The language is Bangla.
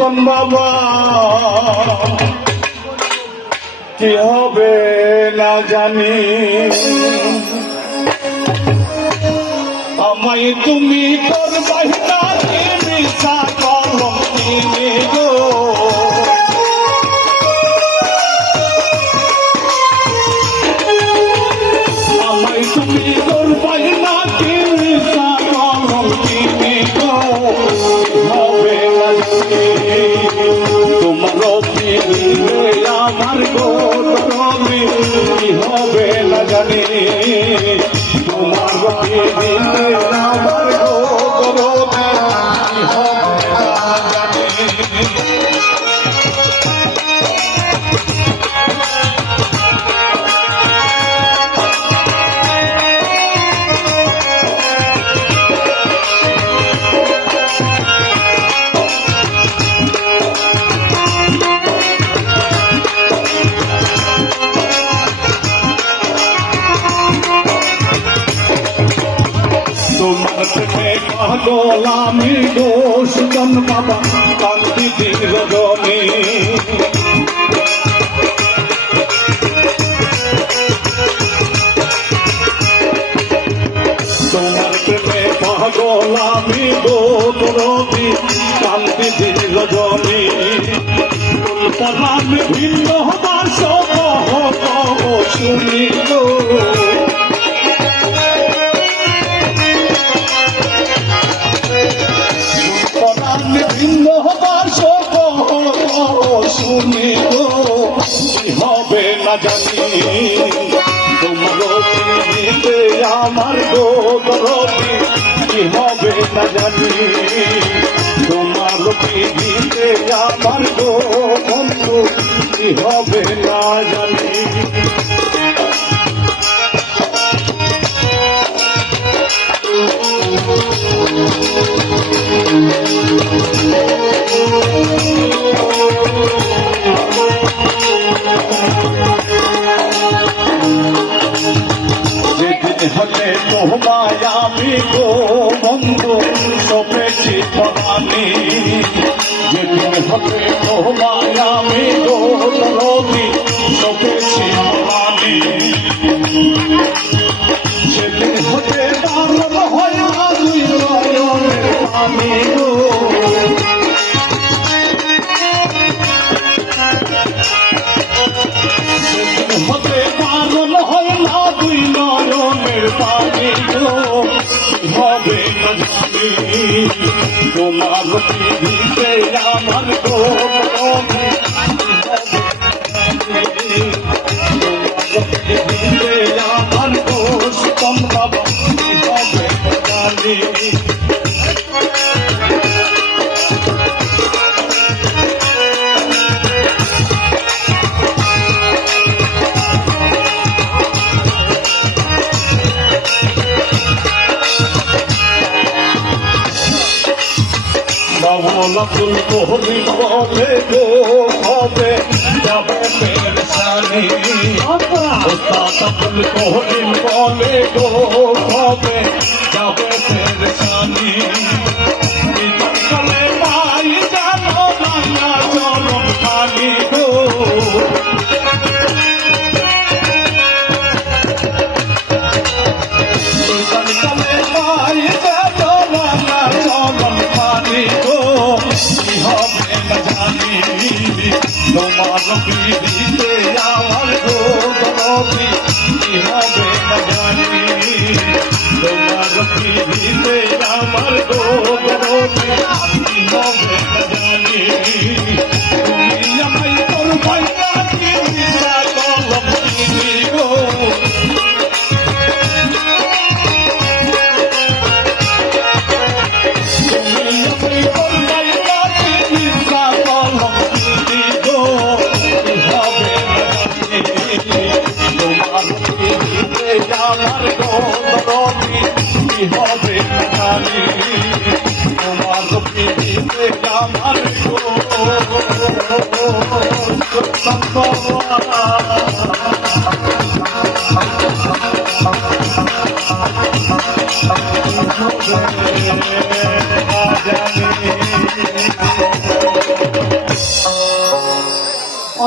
তখন বাবা কি হবে না জানি, আমায় তুমি করবাই না মিশা কলম কিনে গো, আমায় তুমি করবাই না মিশা কলম কিনে গো, হবে না জানি তোমার দিলে আমার গো রবি কি হবে না জানি, তোমার দিলে আমার গো রবি কি হবে না জানি। তোমার থেকে পাগল আমি গো সুজন বাবা কান্তি রজনী, তোমার থেকে পাগল আমি গো রবি কান্তি রজনী, আমি ভিন্ন হবার সব শুনি গো, ভিন্ন হবার সব শুনি গো কি হবে না জানি, তোমার দিতে আমার গো রবি কি হবে না জানি, তোমার দিতে আমার গো বন্ধু কি হবে না জানি। হলে তোমায় আমি গো বন্ধু সপেছি পরানি, যেদিন হলে তোমায় আমি গো রবি সপেছি পরানি, সেদিন হতে বারণ হয় না দুই নয়নের পানি গো, সেদিন হতে বারণ হয় না দুই নয়নের পানি গো কি হবে না জানি, তোমার দিতে আমার গো রবি দিতে আমার গো সুতম বাবা কি হবে না জানি। বাবুল কোহলি বলে গো হবে যাবে পেরেশানি, বাবুল কোহলি বলে গো হবে যাবে পেরেশানি, চলে ভাই জানো না চরম খালি গো, চলে ভাই জানো না চরম খালি গো কি হবে না জানি, তোমার দিতে আমার গো রবি কি হবে না জানি, তোমার দিতে আমার গো রবি কি হবে না জানি, তুমি আমায় করবাই না কি মিশা কলম কিনি গো, আমার গো রবি কি হবে না জানি, তোমার দিতে আমার গো